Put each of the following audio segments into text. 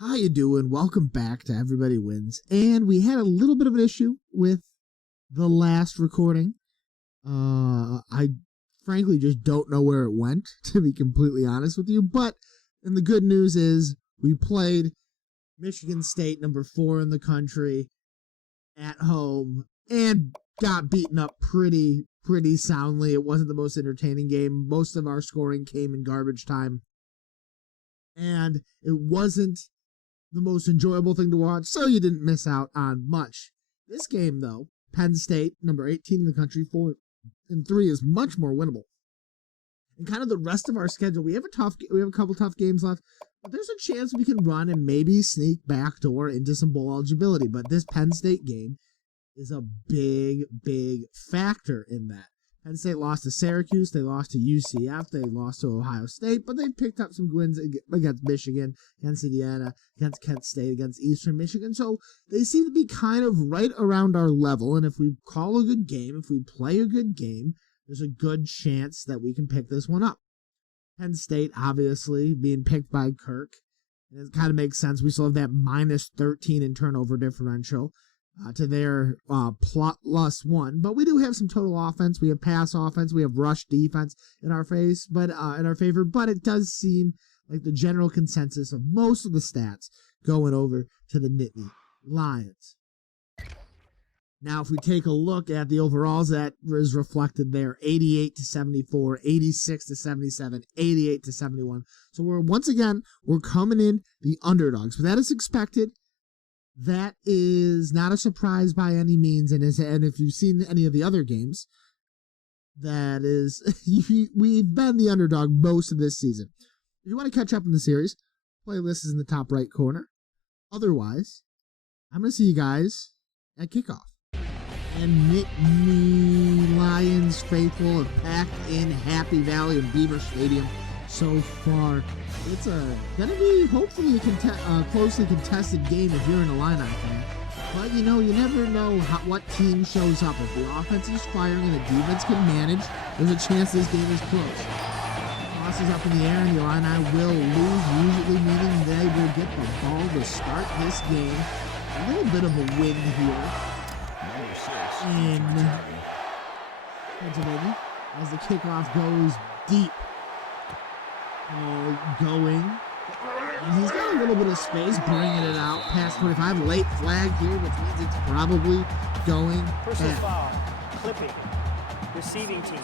How you doing? Welcome back to Everybody Wins. And we had a little bit of an issue with the last recording. I frankly just don't know where it went, to be completely honest with you. But, and the good news is, we played Michigan State, number 4 in the country, at home, and got beaten up pretty soundly. It wasn't the most entertaining game. Most of our scoring came in garbage time. And it wasn't the most enjoyable thing to watch, so you didn't miss out on much. This game, though, Penn State, number 18 in the country, 4-3, is much more winnable. And kind of the rest of our schedule, we have a couple tough games left, but there's a chance we can run and maybe sneak backdoor into some bowl eligibility. But this Penn State game is a big factor in that. Penn State lost to Syracuse, they lost to UCF, they lost to Ohio State, but they picked up some wins against Michigan, against Indiana, against Kent State, against Eastern Michigan. So they seem to be kind of right around our level, and if we call a good game, if we play a good game, there's a good chance that we can pick this one up. Penn State, obviously, being picked by Kirk, and it kind of makes sense. We still have that minus 13 in turnover differential to their +1, but we do have some total offense. We have pass offense. We have rush defense in our face, but in our favor. But it does seem like the general consensus of most of the stats going over to the Nitany Lions. Now, if we take a look at the overalls, that is reflected there: 88-74, 86-77, 88-71. So we're coming in the underdogs, but that is expected. That is not a surprise by any means, and if you've seen any of the other games, that is, we've been the underdog most of this season. If you want to catch up in the series, playlist is in the top right corner. Otherwise, I'm going to see you guys at kickoff. And Nitany Lions faithful have packed in Happy Valley and Beaver Stadium so far. It's going to be hopefully a closely contested game if you're an Ilinni fan. But, you never know what team shows up. If the offense is firing and the defense can manage, there's a chance this game is close. Toss is up in the air and the Ilinni will lose, usually meaning they will get the ball to start this game. A little bit of a win here in Pennsylvania as the kickoff goes deep. Going, and he's got a little bit of space, bringing it out past 25. Late flag here, which means it's probably going personal back. Foul, clipping, receiving team.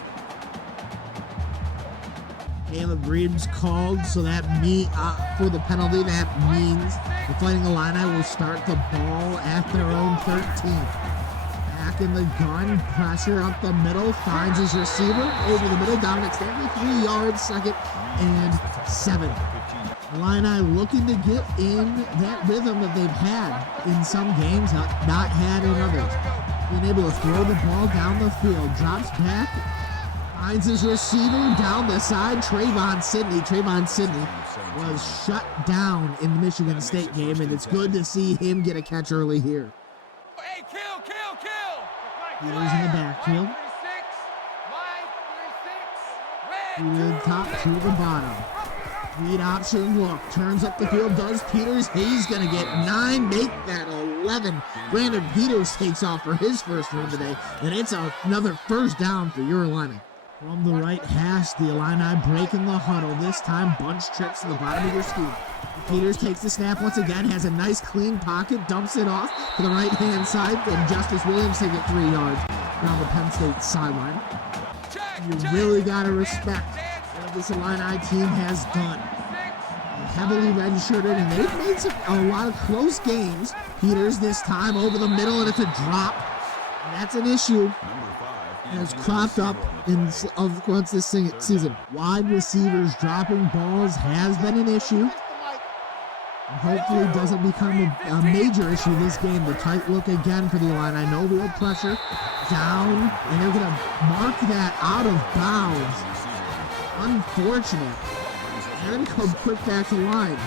Caleb Reed's called, so that for the penalty, that means the Fighting Ilinni will start the ball at their own 13. Back in the gun, pressure up the middle, finds his receiver over the middle, Dominic Stanley, 3 yards, 2nd and 7. Ilinni looking to get in that rhythm that they've had in some games, not had in others. Being able to throw the ball down the field, drops back, finds his receiver down the side, Trayvon Sidney was shut down in the Michigan State game, and it's good to see him get a catch early here. Hey, kill! Peters in the backfield. Peters top to the bottom. Read option look. Turns up the field. Does Peters. He's going to get 9. Make that 11. Brandon Peters takes off for his first run today. And it's another first down for your Ilinni. From the right hash, the Ilinni breaking the huddle. This time, bunch tricks to the bottom of your scheme. Peters takes the snap once again, has a nice clean pocket, dumps it off to the right-hand side, and Justice Williams take it 3 yards around the Penn State sideline. You really got to respect what this Ilinni team has done. Heavily redshirted, and they've made a lot of close games. Peters this time over the middle, and it's a drop. And that's an issue. Has cropped up once this season. Wide receivers dropping balls has been an issue. And hopefully it doesn't become a major issue this game. The tight look again for the Ilinni. No real pressure. Down, and they're going to mark that out of bounds. Unfortunate. They're going to come quick back to line.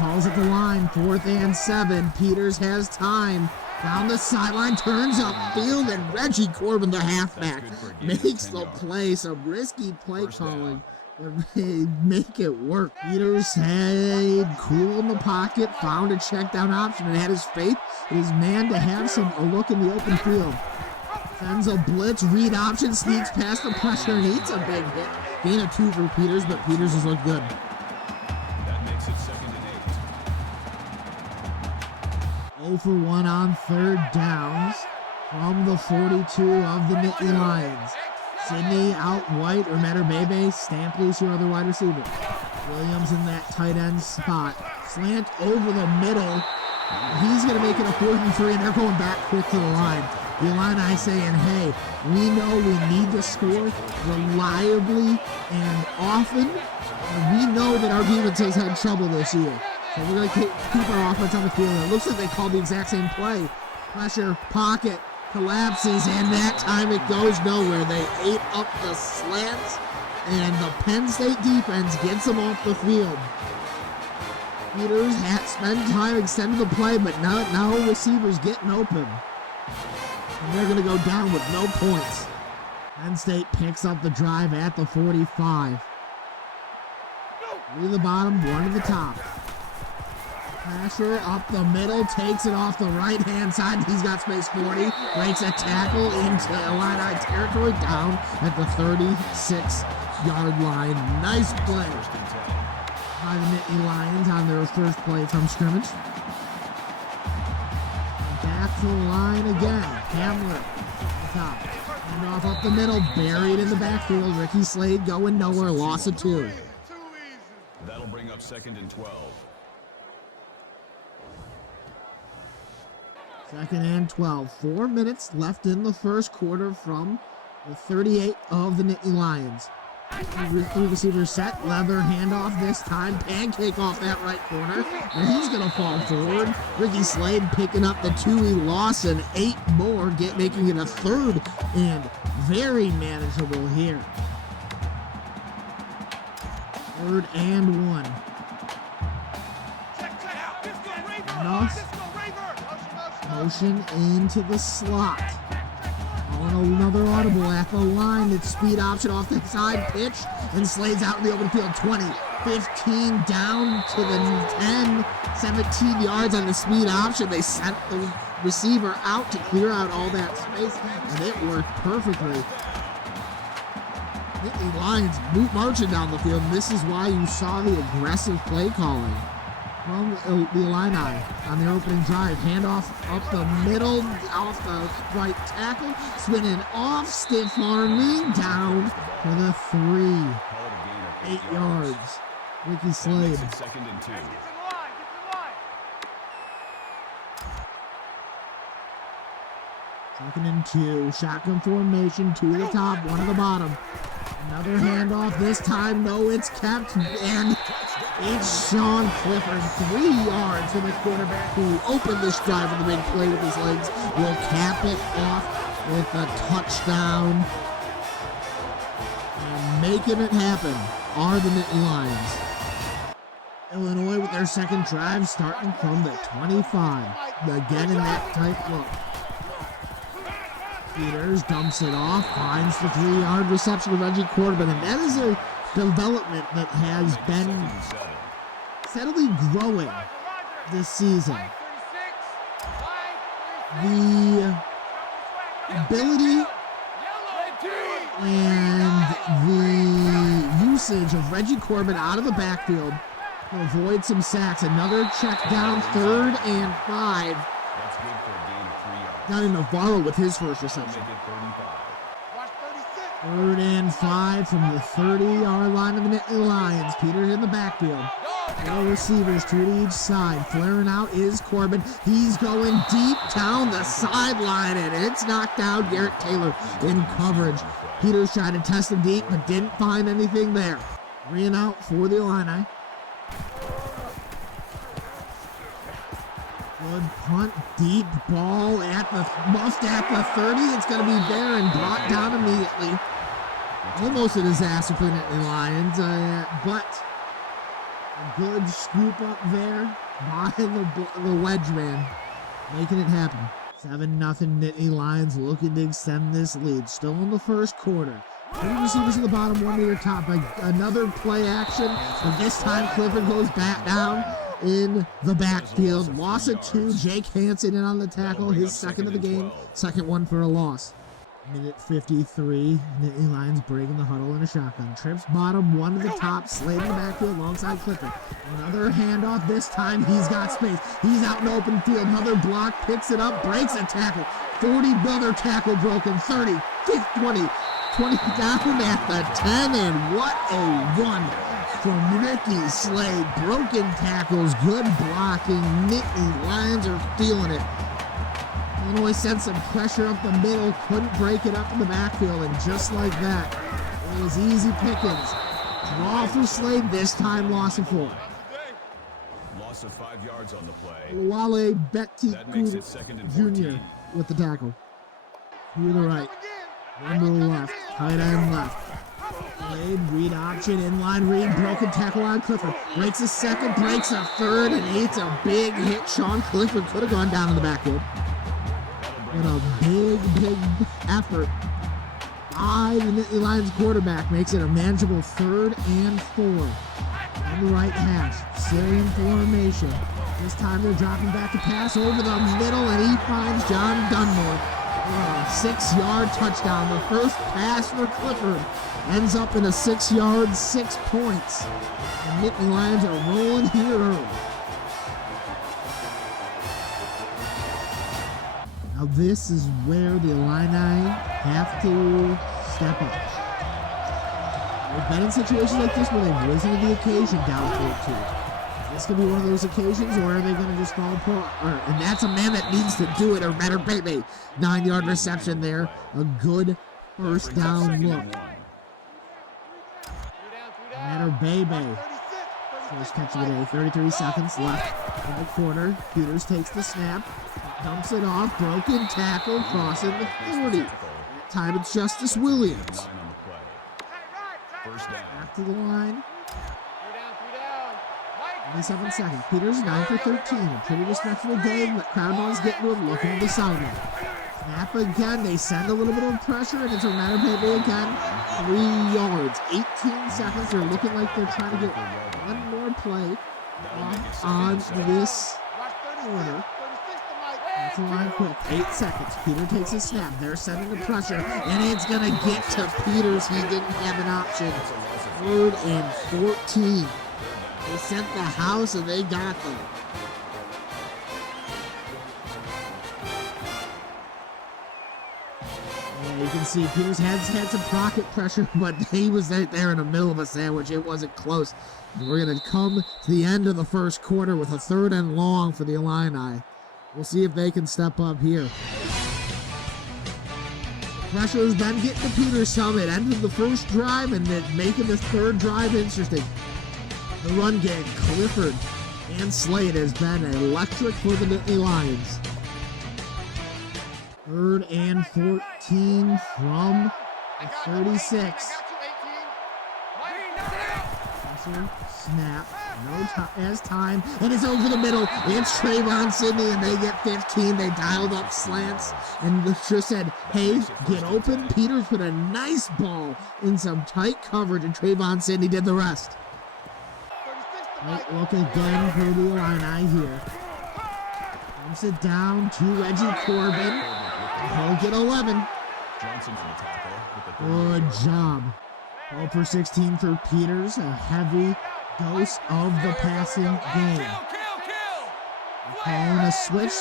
calls at the line, 4th and 7. Peters has time. Down the sideline, turns upfield, and Reggie Corbin, the halfback, makes the play. Some risky play calling, but they make it work. Peters had cool in the pocket, found a check down option, and had his faith in his man to have a look in the open field. Sends a blitz, read option, sneaks past the pressure, and eats a big hit. Gain of 2 for Peters, but Peters has looked good. That makes it 2nd and 8. 0 for 1 on 3rd downs from the 42 of the Nittany Lions. Sidney out wide, or Matter Bebe, Stampley's your other wide receiver. Williams in that tight end spot. Slant over the middle. He's going to make it a 4th and 3, and they're going back quick to the line. The Ilinni saying, hey, we know we need to score reliably and often, and we know that our defense has had trouble this year. So we're going to keep our offense on the field. It looks like they called the exact same play. Pressure, pocket, collapses, and that time it goes nowhere. They ate up the slants, and the Penn State defense gets them off the field. Peters had spent time extending the play, but now receivers getting open. And they're going to go down with no points. Penn State picks up the drive at the 45. 3 to the bottom, 1 to the top. Pressure up the middle, takes it off the right-hand side. He's got space 40. Breaks a tackle into Ilinni territory, down at the 36-yard line. Nice play by the Nittany Lions on their first play from scrimmage. Back to the line again. Hamler at the top. And off up the middle, buried in the backfield. Ricky Slade going nowhere, loss of 2. That'll bring up 2nd and 12. 2nd and 12. 4 minutes left in the first quarter from the 38 of the Nittany Lions. 3 receivers set, leather handoff this time, pancake off that right corner, and he's going to fall forward. Ricky Slade picking up the 2 he lost, and 8 more, making it a 3rd and very manageable here. 3rd and 1. Enough. Motion into the slot. Another audible at the line. It's speed option off the side pitch, and Slade's out in the open field. 20, 15 down to the 10, 17 yards on the speed option. They sent the receiver out to clear out all that space, and it worked perfectly. Nittany Lions marching down the field, and this is why you saw the aggressive play calling from the Ilinni on their opening drive. Handoff up the middle, off the right tackle, spinning off, stiff arming, down for the 3. 8 yards. Ricky Slade. 2nd and 2. 2nd and 2. Shotgun formation, 2 to the top, 1 to the bottom. Another handoff, this time, no, it's kept, and it's Sean Clifford, 3 yards from the quarterback who opened this drive with a big play with his legs, will cap it off with a touchdown. And making it happen are the Nittany Lions. Illinois with their second drive starting from the 25. Again in that tight look. Peters dumps it off, finds the 3-yard reception of Reggie Corbin, and that is a development that has been steadily growing this season. The ability and the usage of Reggie Corbin out of the backfield to avoid some sacks. Another check down, 3rd and 5. That's good for a gain of 3 yards. Down in Navarro with his first reception. 3rd and 5 from the 30-yard line of the Nittany Lions. Peters in the backfield. 4 receivers, 2 to each side. Flaring out is Corbin. He's going deep down the sideline, and it's knocked out. Garrett Taylor in coverage. Peters tried to test him deep, but didn't find anything there. 3 and out for the Ilinni. Good punt, deep ball at the muffed at the 30. It's going to be there and brought down immediately. Almost a disaster for the Nittany Lions, but A good scoop up there by the wedge man, making it happen. 7-0 Nittany Lions looking to extend this lead. Still in the first quarter. Two receivers in the bottom, 1 meter top. Another play action, but this time Clifford goes back down in the backfield. Loss of 2. Jake Hansen in on the tackle, his second of the game. Second one for a loss. Minute 53, Nittany Lions breaking the huddle in a shotgun. Trips bottom, 1 to the top, Slade in the backfield alongside Clifford. Another handoff, this time he's got space. He's out in open field, another block, picks it up, breaks a tackle. 40, another tackle broken, 30, 50, 20 down at the 10, and what a run from Ricky Slade. Broken tackles, good blocking. Nittany Lions are feeling it. Illinois sent some pressure up the middle, couldn't break it up in the backfield, and just like that, it was easy pickings. Draw for Slade, this time loss of 4. Loss of 5 yards on the play. Wale Betty That makes it 2nd and Jr. 14. with the tackle. To the right, one to the left, tight end left. Slade, read option, inline read, broken tackle on Clifford. Breaks a second, breaks a third, and it's a big hit. Sean Clifford could have gone down in the backfield. What a big effort by the Nittany Lions quarterback makes it a manageable 3rd and 4. On the right hash, Syrian formation. This time they're dropping back to pass over the middle, and he finds John Dunmore. A 6-yard touchdown. The first pass for Clifford ends up in a 6-yard, 6 points. The Nittany Lions are rolling here early. Now this is where the Illini have to step up. They've been in situations like this where they've risen to the occasion down 4-2. Is this going to be one of those occasions, or are they going to just fall apart? And that's a man that needs to do it, or better, baby. 9-yard reception there. A good first down look. Matter Bebe. First catch of the day. 33 seconds left in the quarter. Peters takes the snap. Dumps it off, broken tackle, crossing the 40. That time it's Justice Williams. Back to the line. 27 seconds. Peters 9 for 13. A pretty respectful game. The crowd noise getting to him, looking at the sideline. Snap again. They send a little bit of pressure, and it's a matter of maybe again. 3 yards. 18 seconds. They're looking like they're trying to get one more play on this quarter. That's a line quick. 8 seconds. Peter takes a snap. They're sending the pressure, and it's going to get to Peters. He didn't have an option. 3rd and 14. They sent the house, and they got them. Yeah, you can see Peters had some pocket pressure, but he was right there in the middle of a sandwich. It wasn't close. And we're going to come to the end of the first quarter with a 3rd and long for the Illini. We'll see if they can step up here. Pressure has been getting to Peters some. It ended the first drive and then making this 3rd drive interesting. The run game, Clifford and Slade has been electric for the Nittany Lions. 3rd and 14 from 36. Pressure, snap. As time, and it's over the middle. It's Trayvon Sidney, and they get 15. They dialed up slants, and the just said, hey, get open. Peters put a nice ball in some tight coverage, and Trayvon Sidney did the rest. Right look again for the Illini here. Dumps it down to Reggie Corbin. He'll get 11. Good job. 12 for 16 for Peters. A heavy dose of the passing game. Calling a switch.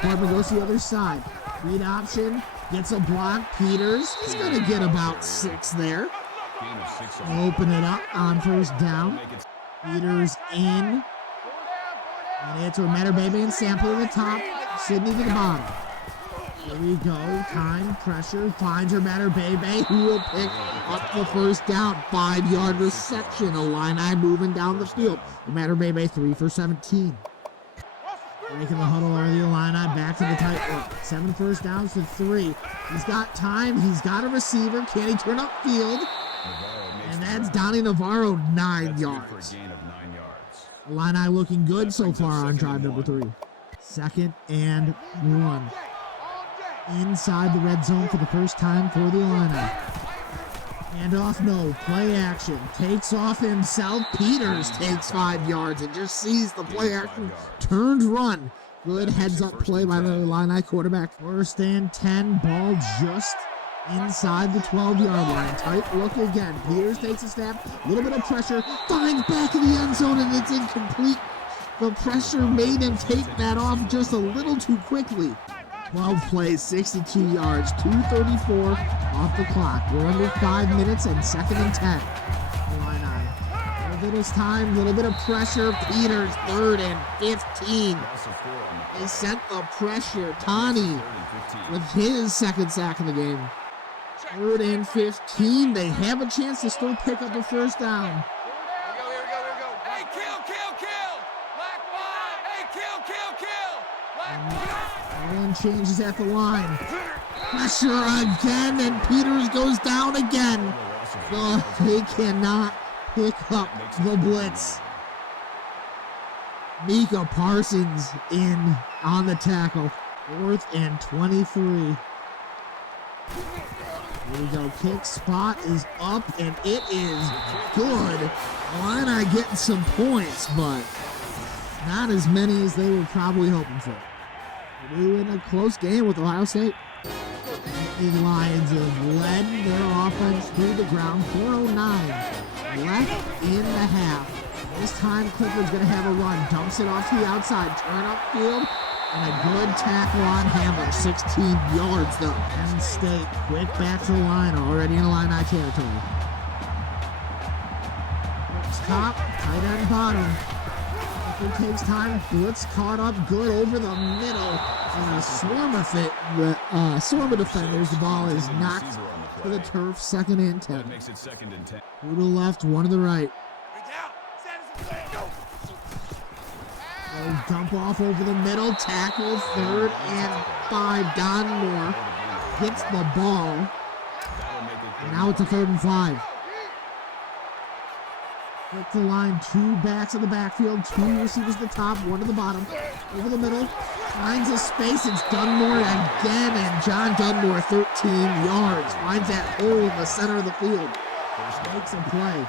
Corbin goes to the other side. Read option. Gets a block. Peters. He's going to get about 6 there. Open it up on first down. Peters in. And it's Matter Bebe and Sample at the top. Sidney to the bottom. Here we go. Time, pressure. Finds Matter Bebe, who will pick up the first down. 5-yard reception. Illini moving down the field. Matter Bebe 3 for 17. Breaking the huddle are the Illini. Back to the tight end. 7 first downs to 3. He's got time. He's got a receiver. Can he turn upfield? And that's Donnie Navarro, 9 yards. For a gain of 9 yards. Illini looking good so far on drive number 3. 2nd and 1. Inside the red zone for the first time for the Illini. Handoff, no. Play action. Takes off himself. Peters takes 5 yards and just sees the play action. Turned run. Good heads-up play by the Illini quarterback. 1st and 10. Ball just inside the 12-yard line. Tight look again. Peters takes a snap. A little bit of pressure. Finds back in the end zone, and it's incomplete. The pressure made him take that off just a little too quickly. 12 plays, 62 yards, 2:34 off the clock. We're under 5 minutes and 2nd and 10. Illini. A little bit of time, a little bit of pressure. Peters, 3rd and 15. They sent the pressure. Nitany with his 2nd sack of the game. 3rd and 15. They have a chance to still pick up a first down. Here we go. Hey, kill. Black ball. Hey, kill. Black ball. Everyone changes at the line. Pressure again, and Peters goes down again. They cannot pick up the blitz. Micah Parsons in on the tackle. 4th and 23. Here we go. Kick spot is up, and it is good. Illini getting some points, but not as many as they were probably hoping for. Purdue in a close game with Ohio State. The Lions have led their offense through the ground. 4:09 left in the half. This time Clifford's going to have a run. Dumps it off to the outside. Turn up field. And a good tackle on Hamler. 16 yards though. Penn State quick back to the line. Already in Illini territory. Blitz top. Tight end bottom. It takes time. Blitz caught up good over the middle. And a swarm of defenders. The ball is knocked to the turf. 2nd and 10. That makes it 2nd and 10. 2 to the left, 1 to the right. Dump off over the middle. Tackle. 3rd and 5. Don Moore hits the ball. And now it's a 3rd and 5. Flip the line, 2 backs in the backfield, 2 receivers at the top, 1 to the bottom. Over the middle, finds a space, it's Dunmore again, and John Dunmore, 13 yards. Finds that hole in the center of the field. Makes a play.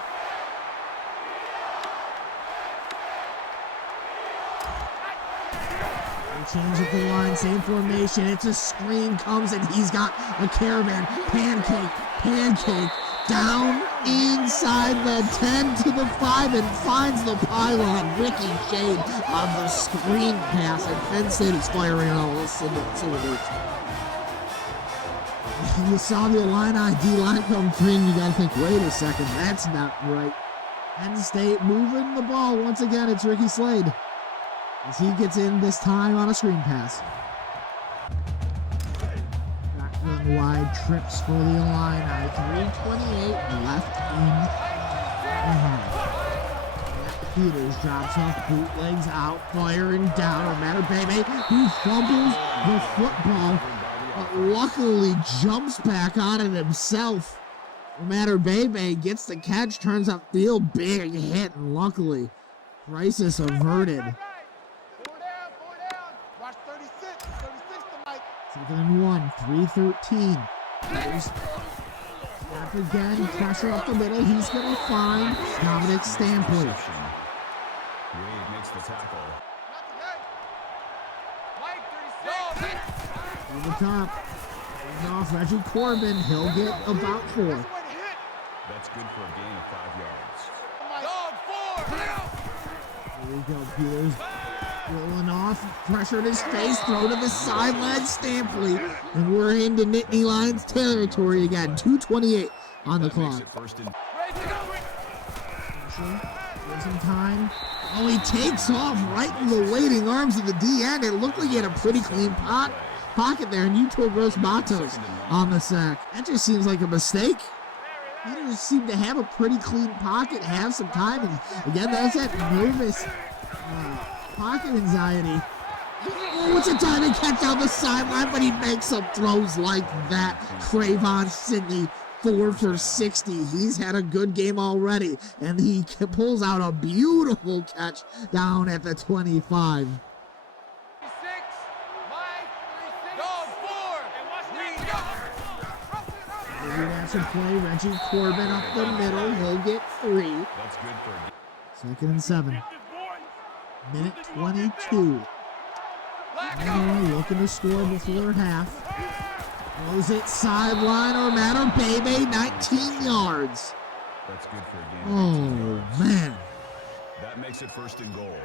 They change up the line, same formation, it's a screen, comes, and he's got a caravan. Pancake. Down inside the 10 to the 5 and finds the pylon. Ricky Shade on the screen pass, and Penn State is firing on all cylinders. You saw the Illini D-line come free, and you got to think, wait a second, that's not right. Penn State moving the ball. Once again, it's Ricky Slade as he gets in this time on a screen pass. Shotgun wide trips for the Illini. 3:28 left in the half. Peters drops off, bootlegs out, firing down. Matter Bebe, who fumbles the football, but luckily jumps back on it himself. Matter Bebe gets the catch, turns upfield, big hit, and luckily, crisis averted. 2nd and 1, 3:13. Snap again, pressure up the middle. He's going to find Dominic Stampley. Wade makes the tackle. To the top. He's off Reggie Corbin. He'll get about 4. That's good for a gain of 5 yards. Here we go, Peters. Rolling off, pressure in his face, throw to the sideline, Stampley. And we're into Nittany Lions territory again. 2:28 on the clock. First and Gives him time. Oh, he takes off right in the waiting arms of the D-end. It looked like he had a pretty clean pocket there, and Yuto Gross Matos on the sack. That just seems like a mistake. He just seemed to have a pretty clean pocket, have some time, and again, that's that nervous pocket anxiety. Oh, it's a diving catch down the sideline, but he makes some throws like that. Cravon Sidney 4 for 60. He's had a good game already, and he pulls out a beautiful catch down at the 25. Reaction play, Reggie Corbin up the middle. He'll get 3. That's good for a 2nd and 7. Minute 22. Illinois looking to score before half. Throws it sideline or matter. Bebe, 19 yards. That's good for a game. Oh, man. That makes it 1st and goal.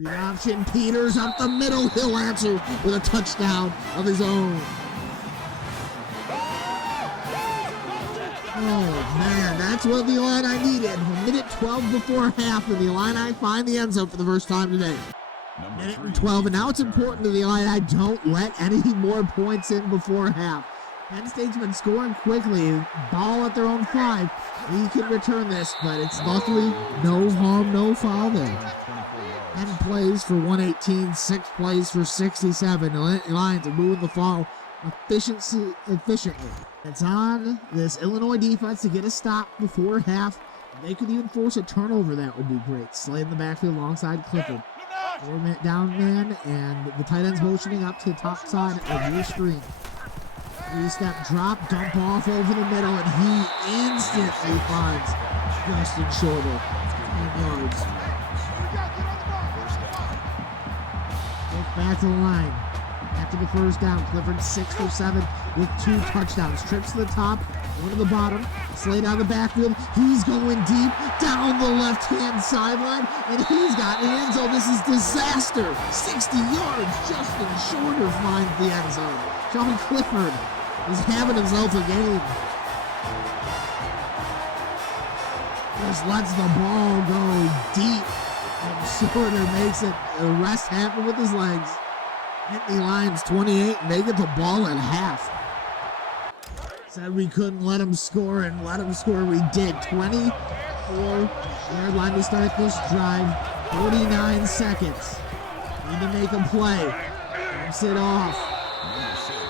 Read option, Peters up the middle. He'll answer with a touchdown of his own. Oh, man, that's what the Illini needed. A minute 12 before half, and the Illini find the end zone for the first time today. Minute and 12, and now it's important to the Illini don't let any more points in before half. Penn State's been scoring quickly. Ball at their own 5. He can return this, but it's luckily no harm, no foul there. 10 plays for 118, 6 plays for 67. The Lions are moving the ball efficiently. It's on this Illinois defense to get a stop before half. If they could even force a turnover, that would be great. Slade in the backfield alongside Clifford. 4-man down man, and the tight end's motioning up to the top side of your screen. 3-step drop, dump off over the middle, and he instantly finds Justin Shorter. 10 yards. Look back to the line. After the first down, Clifford 6 for 7 with 2 touchdowns. Trips to the top, 1 to the bottom. Slade out of the backfield. He's going deep down the left-hand sideline, and he's got the end zone. This is disaster. 60 yards. Justin Shorter finds the end zone. John Clifford is having himself a game. Just lets the ball go deep, and Shorter makes it. The rest happen with his legs. Nittany Lions 28, and they get the ball at half. Said we couldn't let them score, and let them score we did. 24-yard line to start this drive. 49 seconds. Need to make a play. Dumps it off.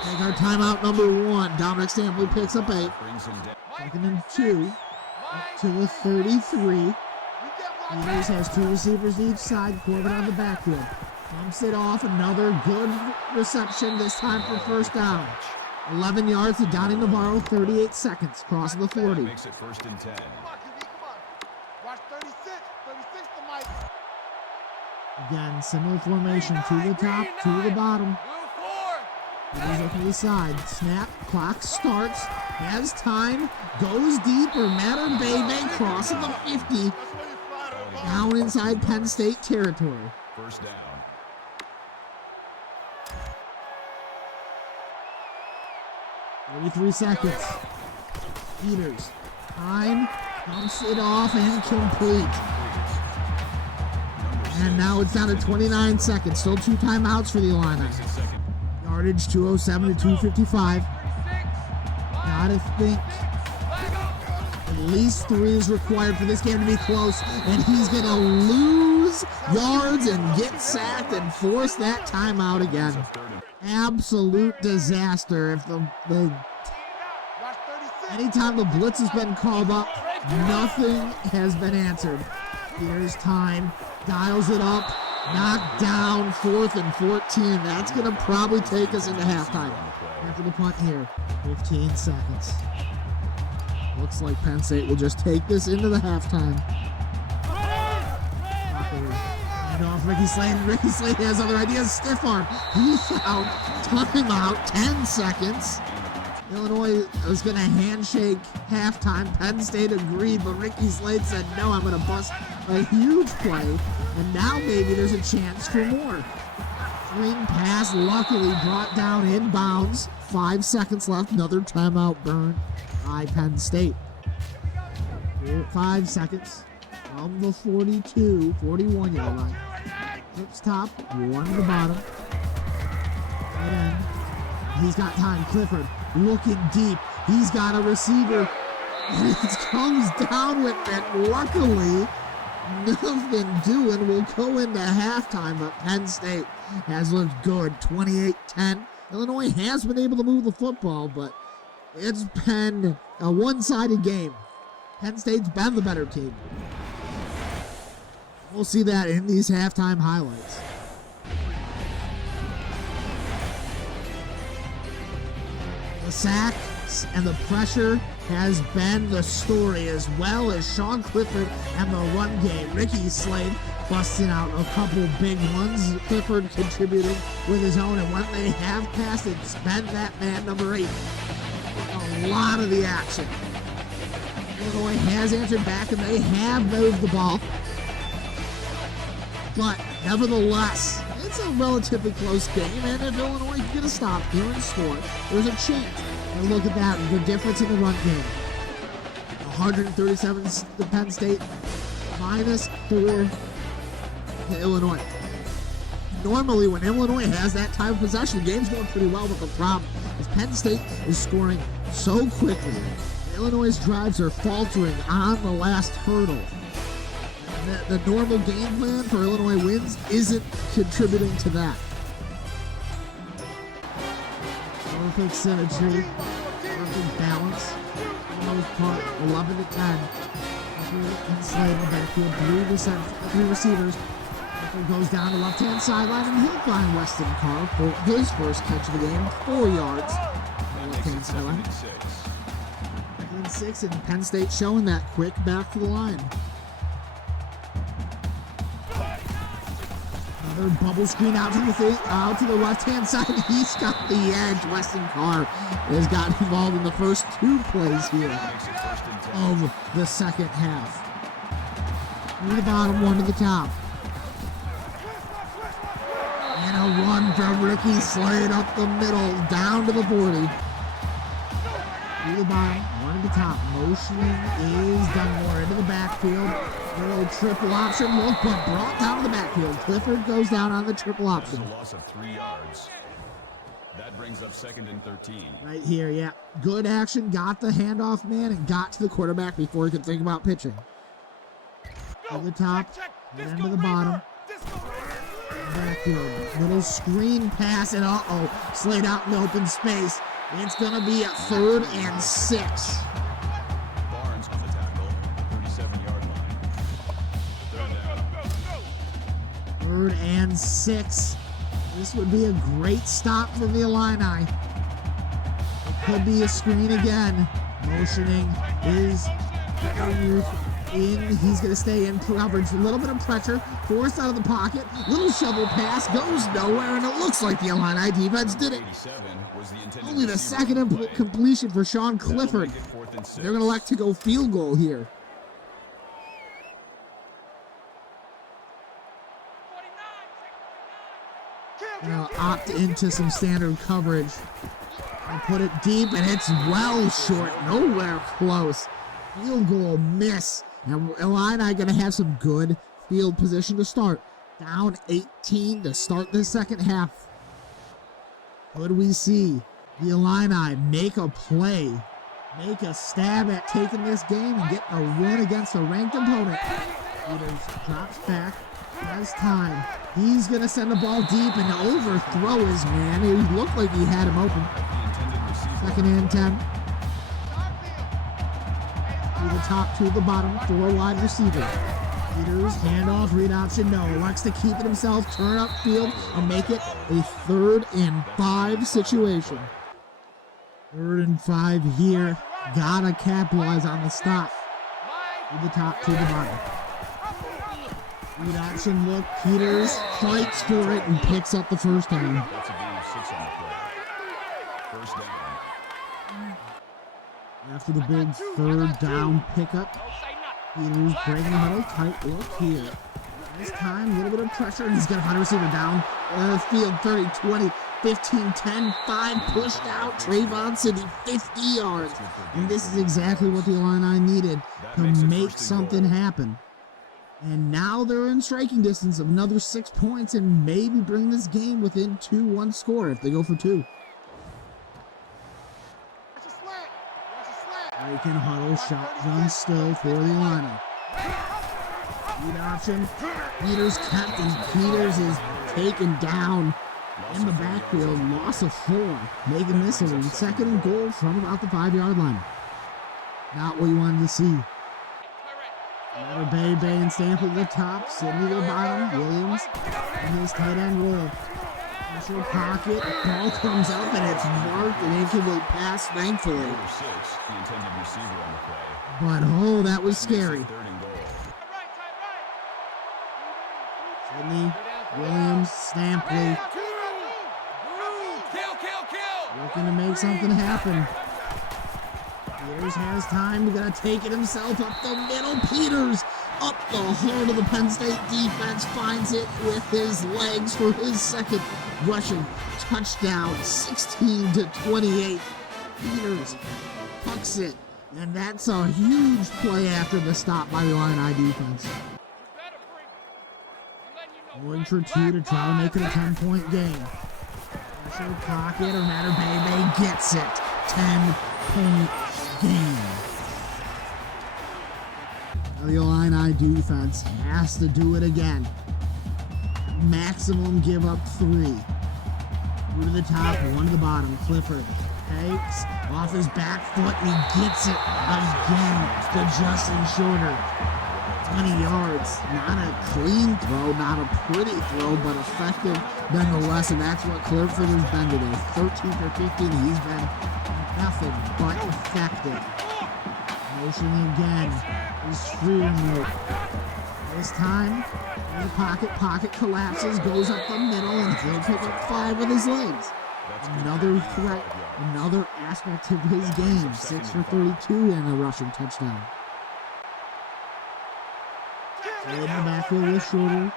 Take our timeout number 1. Dominic Stampley picks up 8. 2nd and 2. Up to the 33. Peters has 2 receivers each side. Corbin on the backfield. Dumps it off. Another good reception, this time for first down. 11 yards to Donnie Navarro, 38 seconds, crossing the 40. Makes it 1st and 10. Watch 36 to Mike. Again, similar formation, 2 to the top, 2 to the bottom. Peters looking to the side. Snap, clock starts, has time, goes deep, or Matter Bebe crossing the 50. Down inside Penn State territory. First down. 33 seconds. Peters. Time. Dumps it off and complete. And now it's down to 29 seconds. Still 2 timeouts for the Illini. Yardage 207 to 255. Gotta think at least 3 is required for this game to be close. And he's gonna lose yards and get sacked and force that timeout again. Absolute disaster. If anytime the blitz has been called up, nothing has been answered. Here's time, dials it up, knocked down, 4th and 14. That's going to probably take us into halftime. After the punt here, 15 seconds. Looks like Penn State will just take this into the halftime. And off Ricky Slade. Ricky Slade has other ideas. Stiff arm. He's out. Timeout. 10 seconds. Illinois was going to handshake halftime. Penn State agreed, but Ricky Slade said, no, I'm going to bust a huge play. And now maybe there's a chance for more. Screen pass, luckily brought down inbounds. 5 seconds left. Another timeout burn by Penn State. 5 seconds. From the 42, 41-yard line. Trips top, 1 to the bottom. Right end. He's got time. Clifford looking deep. He's got a receiver. And it comes down with it. Luckily, nothing doing. We'll go into halftime, but Penn State has looked good, 28-10. Illinois has been able to move the football, but it's been a one-sided game. Penn State's been the better team. We'll see that in these halftime highlights. The sacks and the pressure has been the story, as well as Sean Clifford and the run game. Ricky Slade busting out a couple big ones. Clifford contributing with his own, and when they have passed, it's been that man, number 8. A lot of the action. Illinois has answered back, and they have moved the ball. But nevertheless, it's a relatively close game, and if Illinois can get a stop here and score, there's a chance. And look at that, the difference in the run game. 137 to Penn State, -4 to Illinois. Normally, when Illinois has that type of possession, the game's going pretty well, but the problem is Penn State is scoring so quickly. Illinois' drives are faltering on the last hurdle. The normal game plan for Illinois wins isn't contributing to that. Perfect symmetry, perfect balance. For the most part, 11-10. And Slade in the backfield, 3 receivers. Clifford goes down the left-hand sideline, and he'll find Weston Carr for his first catch of the game, 4 yards on the left-hand sideline. 6, and Penn State showing that quick back to the line. Another bubble screen out to the left-hand side. He's got the edge. Weston Carr has gotten involved in the first 2 plays here of the second half. 3 to the bottom, 1 to the top. And a run from Ricky Slade up the middle, down to the 40. 3 to the bottom, 1 to the top. Motioning is Dunmore into the backfield. Little triple option look, but brought down to the backfield. Clifford goes down on the triple option. That's a loss of 3 yards. That brings up 2nd and 13. Right here, yeah. Good action, got the handoff man, and got to the quarterback before he could think about pitching. To the top, and to the bottom. Backfield, little screen pass, and Slade out in the open space. It's going to be a 3rd and 6. Barnes on the tackle, 37-yard line. 3rd and 6. This would be a great stop for the Ilinni. It could be a screen again. Motioning is in. He's going to stay in coverage. A little bit of pressure. Forced out of the pocket. Little shovel pass. Goes nowhere, and it looks like the Illini defense did it. Only the 2nd completion for Sean Clifford. They're going to elect to go field goal here. They'll opt into some standard coverage and put it deep, and it's well short. Nowhere close. Field goal miss. And Illini going to have some good field position to start. Down 18 to start the second half. Could we see the Illini make a play, make a stab at taking this game and get a win against a ranked opponent? Peters drops back, has time. He's going to send the ball deep and overthrow his man. He looked like he had him open. 2nd and 10. To the top, to the bottom, 4 wide receivers. Peters, handoff, read option, no. Likes to keep it himself, turn upfield, and make it a 3rd and 5 situation. 3rd and 5 here. Gotta capitalize on the stop. To the top, to the bottom. Read option look. Peters fights for it and picks up the first down. That's a gain of 6 on the play. First down. After the big 3rd down pickup, Peters breaking the middle, tight look here. This time, a little bit of pressure, and he's got a receiver down. Field 30, 20, 15, 10, 5, pushed out. Trayvon Sidney, 50 yards. And this is exactly what the Illini needed to make something happen. And now they're in striking distance of another 6 points and maybe bring this game within 2-1 score if they go for 2. Breaking huddle, shotgun still for the Illini. Lead option. Peters kept, and Peters is taken down in the backfield. Loss of 4, making this a second and goal from about the 5-yard line. Not what you wanted to see. Another Bay and Stanford to the top, Sidney to the bottom, Williams in his tight end roll. Pressure pocket, ball comes up and it's marked, an incomplete pass, thankfully. Number 6, the intended receiver on the play. But oh, that was scary. Third and goal. Sidney, Williams, Stampley, looking to make something happen. Peters has time, gonna take it himself up the middle. Peters up the heart of the Penn State defense, finds it with his legs for his second rushing touchdown, 16-28. Peters pucks it, and that's a huge play after the stop by the Illini defense. Going for 2 to try to make it a 10-point game. Pressure pocket, or matter Bay gets it. 10-point game. Now the Illini defense has to do it again. Maximum give up 3. 2 to the top, 1 to the bottom. Clifford takes off his back foot and he gets it again to Justin Shorter. 20 yards. Not a clean throw, not a pretty throw, but effective nonetheless, and that's what Clifford has been today. 13 for 15, he's been nothing but effective. Motioning again is Freeland. This time, in the pocket collapses, goes up the middle, and he'll pick up 5 with his legs. Another threat, another aspect of his game. 6 for 32 and a rushing touchdown. In the backfield with Shorter.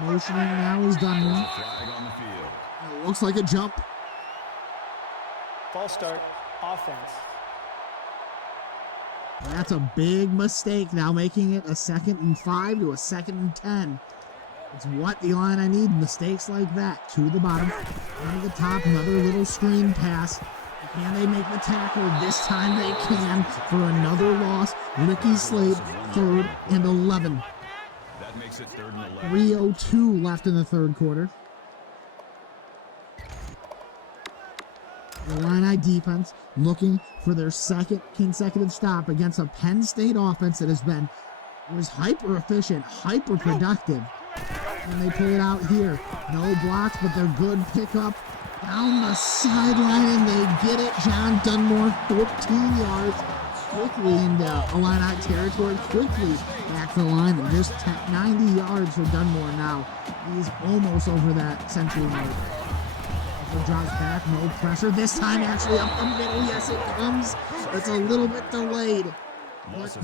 Motioning now is Dunley. It looks like a jump. False start, offense. That's a big mistake, now making it a 2nd and 5 to a 2nd and 10. It's what the Illini need, mistakes like that. 2 to the bottom, 1 to the top, another little screen pass. Can they make the tackle? This time they can for another loss. Ricky Slade, 3rd and 11. That makes it 3rd and 11. 3:02 left in the third quarter. The Illini defense looking for their 2nd consecutive stop against a Penn State offense that was hyper efficient, hyper productive. And they pull it out here. No blocks, but they're good pickup down the sideline, and they get it. John Dunmore, 14 yards, quickly into Illini territory, quickly back to the line, and just 90 yards for Dunmore now. He's almost over that century mark. Drops back, no pressure. This time actually up the middle. Yes, it comes. It's a little bit delayed. But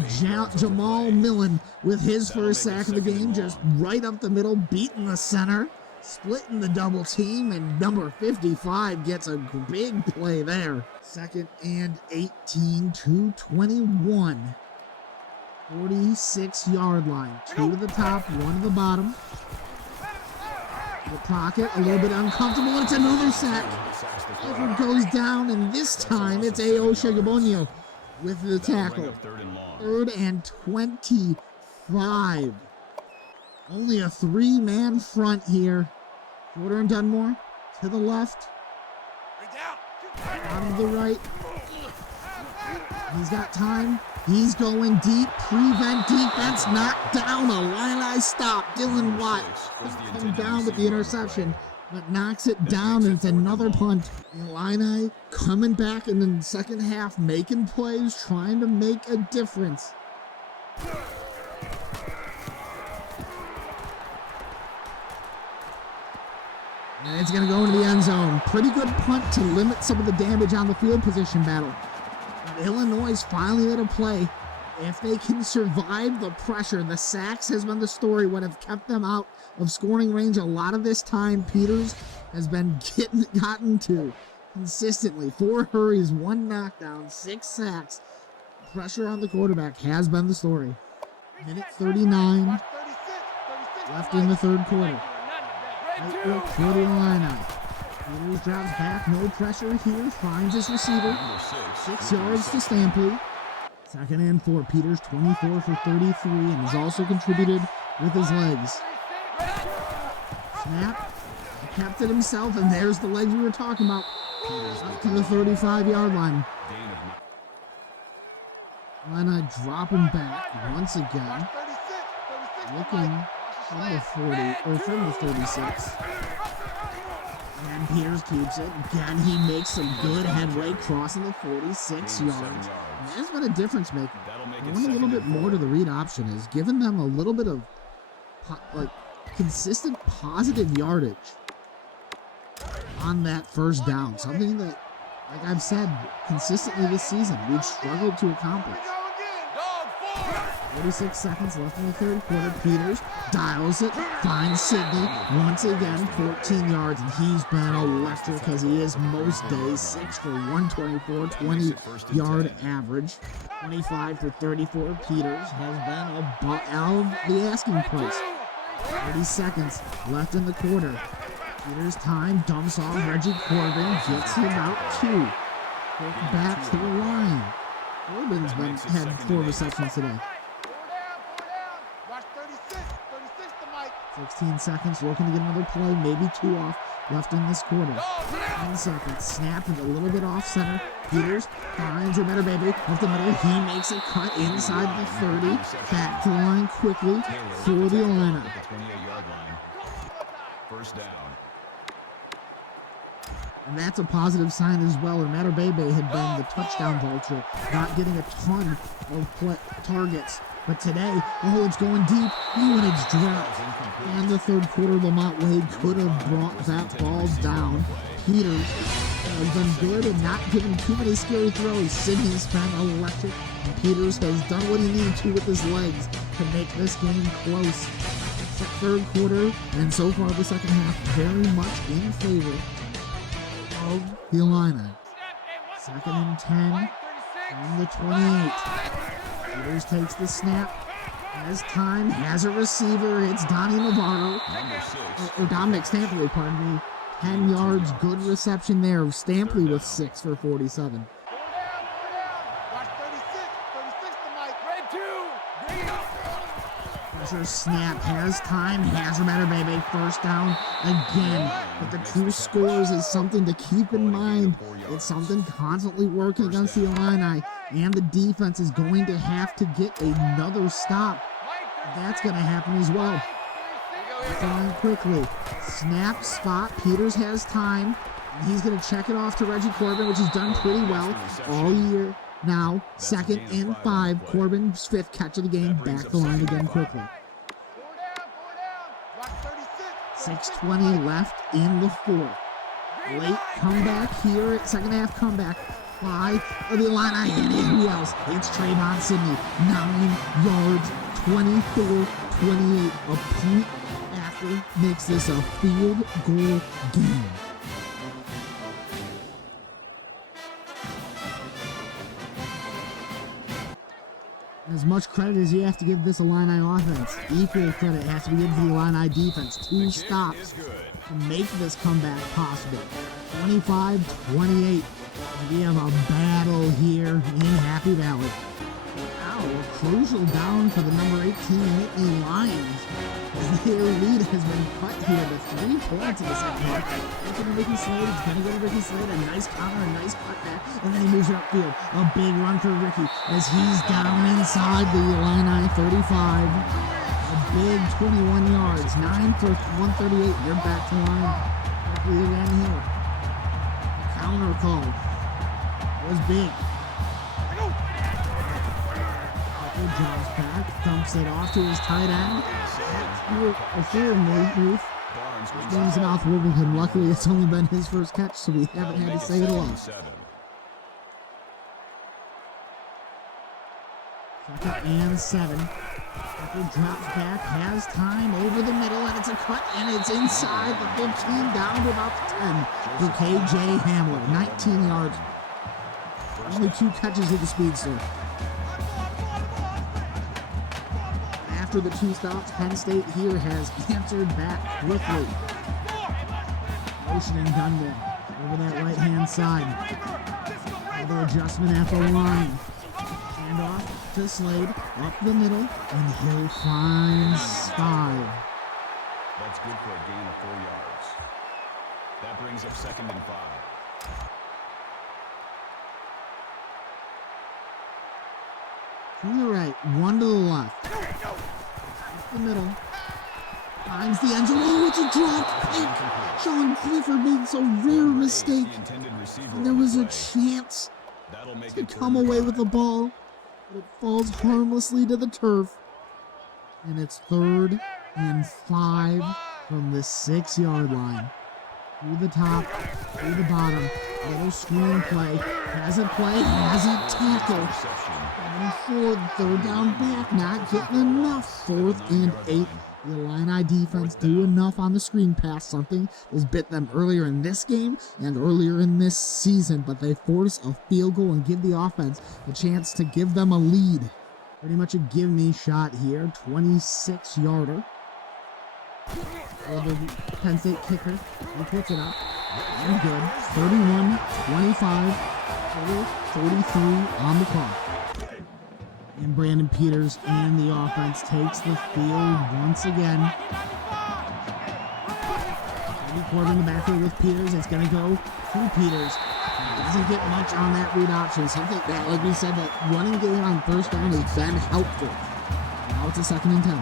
Jamal Millen with his first sack of the game, just right up the middle, beating the center, splitting the double team, and number 55 gets a big play there. 2nd and 18 to 21. 46-yard line. 2 to the top, 1 to the bottom. The pocket, a little bit uncomfortable. It's another sack. Clifford goes down, and this time it's A.O. Shigabonyo with the tackle. 3rd and 25. Only a 3-man front here. Shorter and Dunmore to the left. Out of the right. He's got time. He's going deep. Prevent defense. Knocked down. Illini stop. Dylan Watt come down with the interception, but knocks it down, and it's another punt. Illini coming back in the second half, making plays, trying to make a difference. And it's going to go into the end zone. Pretty good punt to limit some of the damage on the field position battle. Illinois finally made a play. If they can survive the pressure, the sacks has been the story, what have kept them out of scoring range a lot of this time. Peters has been gotten to consistently. 4 hurries, 1 knockdown, 6 sacks. Pressure on the quarterback has been the story. Minute 39 left in the third quarter. Right work for the Illini. Peters drops back, no pressure here, finds his receiver. 6 yards to Stampley. 2nd and 4. Peters 24 for 33 and has also contributed with his legs. Snap. Kept it himself, and there's the legs we were talking about. Up to the 35-yard line. Ilinni dropping back once again. Looking from the 40, or from the 36. And Peters keeps it. Again, he makes some good headway, crossing the 46 yards. And that's been a difference maker. I want a little bit more to the read option, is giving them a little bit of consistent positive yardage on that first down. Something that, like I've said, consistently this season, we've struggled to accomplish. 46 seconds left in the third quarter. Peters dials it, finds Sidney once again, 14 yards, and he's been electric as he is most days. 6 for 124, 20-yard average. 25 for 34. Peters has been out of the asking price. 30 seconds left in the quarter. Peters time, dumps off Reggie Corbin, gets him out 2. Quick back to the line. Corbin's had 4 receptions today. 16 seconds, looking to get another play, maybe 2 off, left in this quarter. 10 seconds, snap and a little bit off center. Peters finds better baby up the middle. He makes a cut inside the 30, back to the line quickly for the Ilinni. First down. And that's a positive sign as well. Matter Bebe had been the touchdown vulture, not getting a ton of targets. But today, it's going deep, and it's dropped. And the third quarter, Lamont Wade could have brought that ball down. Peters has been good and not given too many scary throws. Sidney's been electric, and Peters has done what he needed to with his legs to make this game close. The third quarter, and so far the second half, very much in favor of the Ilinni. 2nd and 10 from the 28. Peters takes the snap, has time, has a receiver. It's Donnie Navarro, or Dominic Stampley, pardon me. 10 yards, good reception there. Stampley with 6 for 47. Pressure snap, has time, has better baby. First down again. But the 2 scores is something to keep in mind. It's something constantly working against the Ilinni. And the defense is going to have to get another stop. That's going to happen as well. Going quickly. Snap, spot. Peters has time. And he's going to check it off to Reggie Corbin, which he's done pretty well all year. Now, 2nd and 5. Corbin's 5th catch of the game. Back the line again quickly. 6:20 left in the 4th. Late comeback here at second half comeback. By the Ilinni, and who else? It's Trayvon Sidney. 9 yards, 24-28. A point after makes this a field goal game. As much credit as you have to give this Ilinni offense, equal credit has to be given to the Ilinni defense. 2 stops to make this comeback possible. 25-28. We have a battle here in Happy Valley. Now, a crucial down for the number 18 Nitany Lions. Their lead has been cut here to 3 points in the second half. It's going to Ricky Slade. It's going to go to Ricky Slade. A nice counter, a nice cut back, and then he moves it upfield. A big run for Ricky as he's down inside the Ilinni 35. A big 21 yards. 9 for 138. They're back to line. Quickly again here. Counter call was big. Drops back, dumps it off to his tight end. A fear move. Game's an off Wilmington. Luckily, it's only been his first catch, so we haven't had to say it a lot. 2nd and 7. Tucker drops back, has time over the middle, and it's a cut, and it's inside the 15, down to about the 10 for KJ Hamler. 19 yards. Only 2 catches of the speedster. After the 2 stops, Penn State here has answered back quickly. Motioning Dundon over that right-hand side. Another adjustment at the line. Hand off to Slade, up the middle, and Hill finds 5. That's good for a gain of 4 yards. That brings up 2nd and 5. To the right, 1 to the left. Up the middle. Finds the end zone. Oh, it's a drop pick. Sean Clifford made some rare mistake. And there was a chance to come away with the ball. But it falls harmlessly to the turf. And it's 3rd and 5 from the 6-yard line. Through the top, through the bottom. Little screen play. Has it play? Has it tackle? Going forward, 3rd down back. Not getting enough. 4th and 8. The Illini defense do enough on the screen pass. Something was bit them earlier in this game and earlier in this season, but they force a field goal and give the offense a chance to give them a lead. Pretty much a give-me shot here. 26-yarder. The Penn State kicker. He puts it up. And good. 31-25. 43 on the clock. And Brandon Peters and the offense takes the field once again. Corbin in the backfield with Peters. It's going to go to Peters. Doesn't get much on that read option. Something that, like we said, that running game on 1st down has been helpful. Now it's a 2nd and 10.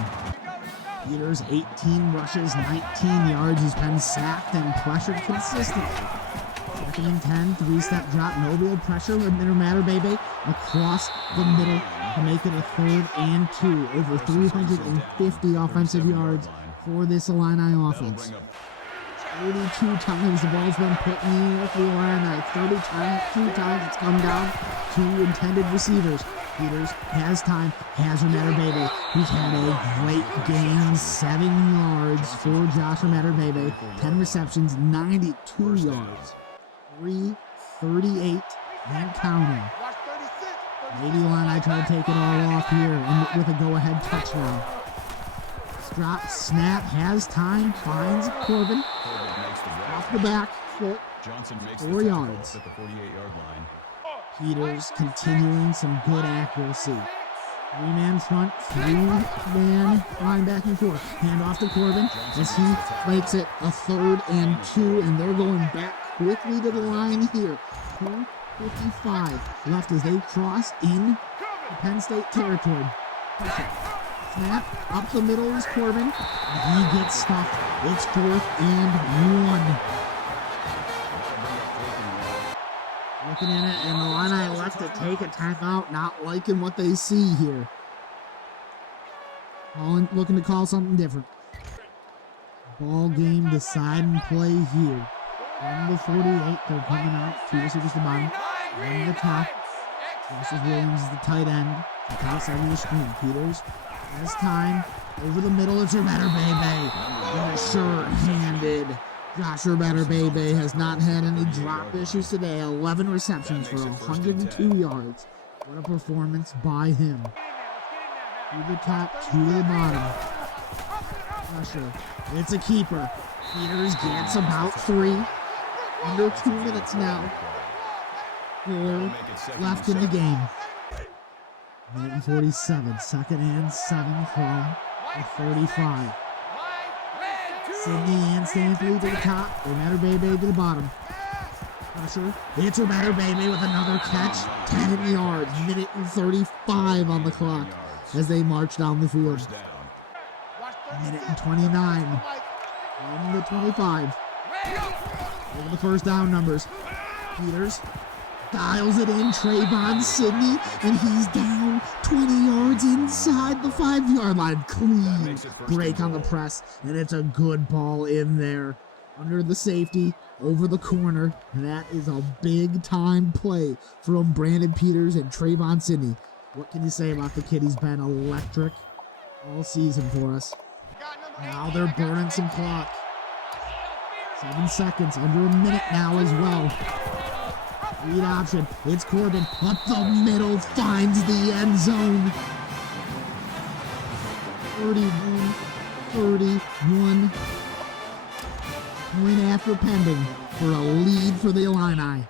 Peters, 18 rushes, 19 yards. He's been sacked and pressured consistently. 2nd and 10, 3-step drop, no real pressure. It didn't matter, baby. Across the middle to make it a 3rd and 2. Over 350 offensive yards for this Illini offense. 32 times the ball's been put in the air for the Illini. 32 times it's come down to intended receivers. Peters has time, has Baby. He's had a great game, 7 yards for Josh Bebe. 10 receptions, 92 yards. 338 and counting. Maybe Illini try to take it all off here and with a go-ahead touchdown. Drop, snap, has time, finds Corbin. Off the back foot, 4 yards. At the 48-yard line. Peters continuing some good accuracy. 3-man front, 3-man linebacking forward. Hand off to Corbin as he makes it a 3rd and 2, and they're going back quickly to the line here. 2:55 left as they cross in the Penn State territory. Snap, up the middle is Corbin. He gets stuffed. It's 4th and 1. Looking at it, and the Illini left to take a timeout, not liking what they see here. Looking to call something different. Ball game deciding play here. On the 48, they're coming out. 2 receivers to the bottom. On the top, Joseph Williams is the tight end. The outside of the screen. Peters has time. Over the middle, it's Bebe. Sure-handed. Josh Bebe has not had any drop issues today. 11 receptions for 102 yards. What a performance by him. To the top, 2 to the bottom. Pressure. It's a keeper. Peters gets about 3. Under 2 minutes now. 4 left in the game. 47. 2nd and 7 from the 35. Sidney and Stanley to the top. Bebe to the bottom. Pressure. It's Bebe with another catch. 10 yards. 1:35 on the clock as they march down the field. 1:29 on the 25. Over the 1st down numbers. Peters dials it in. Trayvon Sidney, and he's down 20 yards inside the 5-yard line. Clean break on the press, and it's a good ball in there. Under the safety, over the corner. That is a big-time play from Brandon Peters and Trayvon Sidney. What can you say about the kid? He's been electric all season for us. Now they're burning some clock. 7 seconds, under a minute now as well. Lead option, it's Corbin, up the middle, finds the end zone. 31. Point after pending for a lead for the Illini.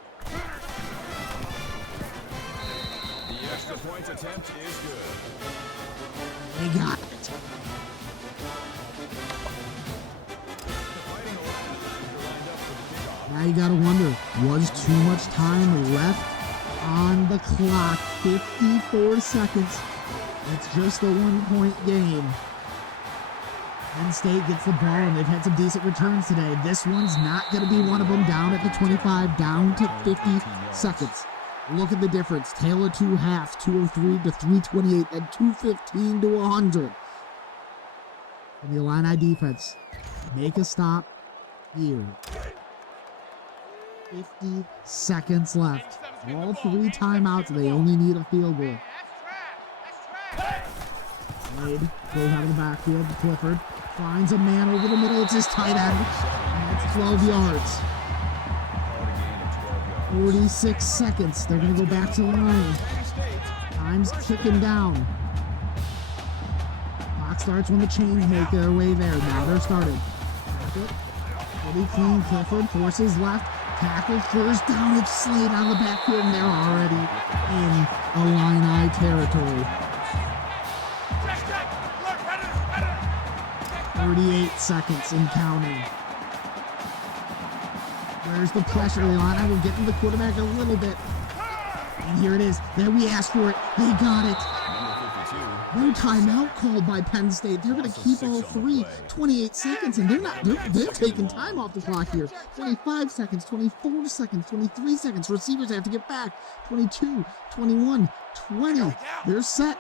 The extra points attempt is good. They got it. The Fighting Illini are lined up for the kickoff. Now you gotta wonder, was too much time left on the clock? 54 seconds. It's just a 1-point game. Penn State gets the ball, and they've had some decent returns today. This one's not going to be one of them. Down at the 25, down to 50 seconds. Look at the difference. Tail of two halves, 203 to 328, and 215 to 100. And the Illini defense make a stop here. 50 seconds left. All 3 timeouts, they only need a field goal. Wade goes out of the backfield. Clifford finds a man over the middle. It's his tight end. And it's 12 yards. 46 seconds. They're going to go back to the line. Time's ticking down. Clock starts when the chains make their way there. Now they're starting. Pretty clean. Clifford forces left. Tackle first down. It's Slade on the backfield, and they're already in Illini territory. 38 seconds and counting. Where's the pressure? The Illini will get in the quarterback a little bit. And here it is. There we asked for it. They got it. No timeout called by Penn State. They're going to keep all 3. 28 seconds, and they're taking time off the clock here. 25 seconds, 24 seconds, 23 seconds. Receivers have to get back. 22, 21, 20. They're set.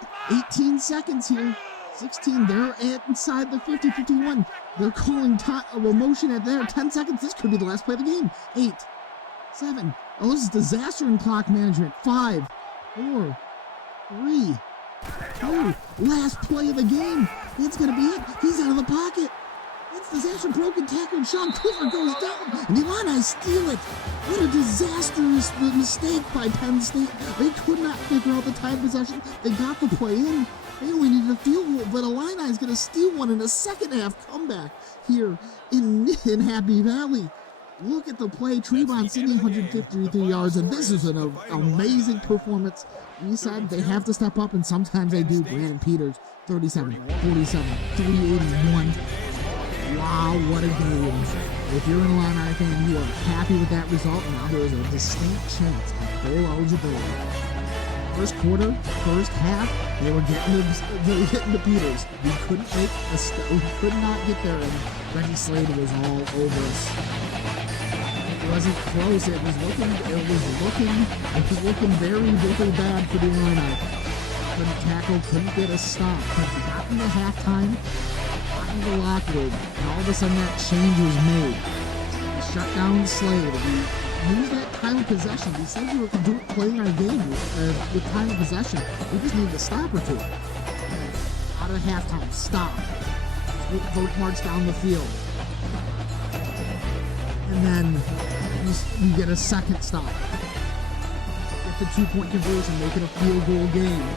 18 seconds here. 16, they're inside the 50, 51. They're calling a motion at there. 10 seconds. This could be the last play of the game. 8, 7. Oh, this is disaster in clock management. 5, 4, 3, 2. Last play of the game. It's going to be it. He's out of the pocket. It's disaster. Broken tackle. Sean Clifford goes down. And the Illini steal it. What a disastrous mistake by Penn State. They could not figure out the time possession. They got the play in. They only needed a field goal, but Illini is going to steal one in a second half comeback here in Happy Valley. Look at the play. Trevon Sidney, 153 yards, and this is an amazing performance. We said they have to step up, and sometimes they do. Brandon Peters, 37, 47, 381. Wow, what a game. If you're an Illini fan, you are happy with that result. Now there is a distinct chance of bowl eligibility. First quarter, first half, they were getting to Peters. We couldn't we could not get there, and Reggie Slade was all over us. It wasn't close. It was looking very, very bad for the Illini. Couldn't tackle, couldn't get a stop. But we got into halftime, got into the locker room, and all of a sudden that change was made. We shut down Slade. We used that time of possession. We said we were playing our game with time of possession. We just needed a stop or two. Out of halftime, stop. Vote march down the field. And then we get a second stop. Get the 2-point conversion, make it a field goal game.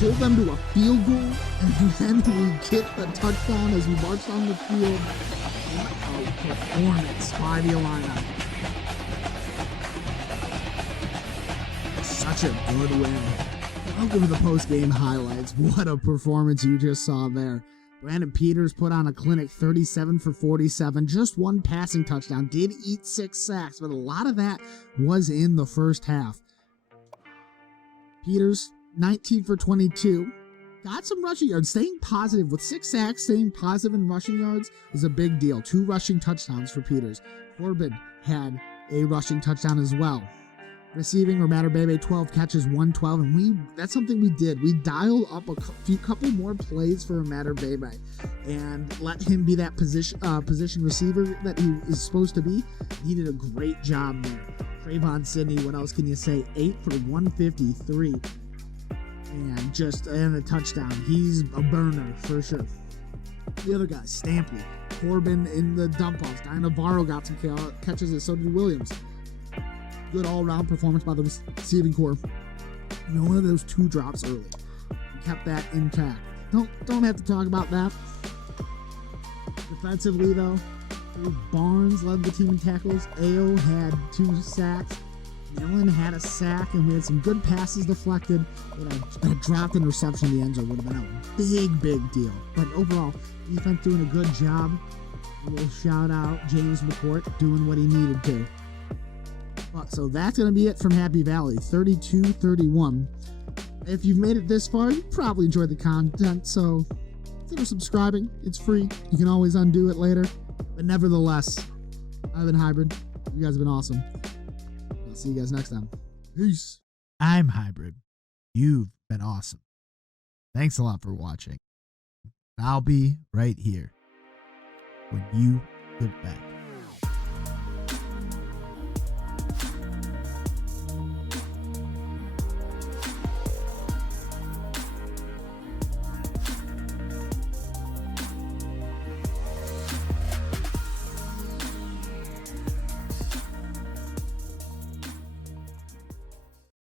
Hold them to a field goal, and then we get a touchdown as we march down the field. What a performance by the Illini. Such a good win. Welcome to the post-game highlights. What a performance you just saw there. Brandon Peters put on a clinic, 37 for 47, just 1 passing touchdown, did eat 6 sacks, but a lot of that was in the first half. Peters, 19 for 22. Got some rushing yards. Staying positive with 6 sacks, staying positive in rushing yards is a big deal. 2 rushing touchdowns for Peters. Corbin had a rushing touchdown as well. Receiving, Matter Bebe, 12 catches, 112, and that's something we did. We dialed up a couple more plays for Matter Bebe and let him be that position receiver that he is supposed to be. He did a great job there. Trevon Sidney, what else can you say? 8 for 153. And a touchdown. He's a burner for sure. The other guys, Stampley, Corbin in the dump-offs. Guy Navarro got some catches, and so did Williams. Good all-around performance by the receiving corps. One of those 2 drops early. We kept that intact. Don't have to talk about that. Defensively, though, Barnes led the team in tackles. Ayo had 2 sacks. Allen had a sack, and we had some good passes deflected. A dropped interception in the end zone would have been a big deal. But overall, defense doing a good job. A little shout out James McCourt doing what he needed to. So that's going to be it from Happy Valley, 32-31. If you've made it this far, you probably enjoyed the content, so consider subscribing. It's free. You can always undo it later. But nevertheless, I've been Hybrid. You guys have been awesome. I'll see you guys next time. Peace. I'm Hybrid. You've been awesome. Thanks a lot for watching. I'll be right here when you get back.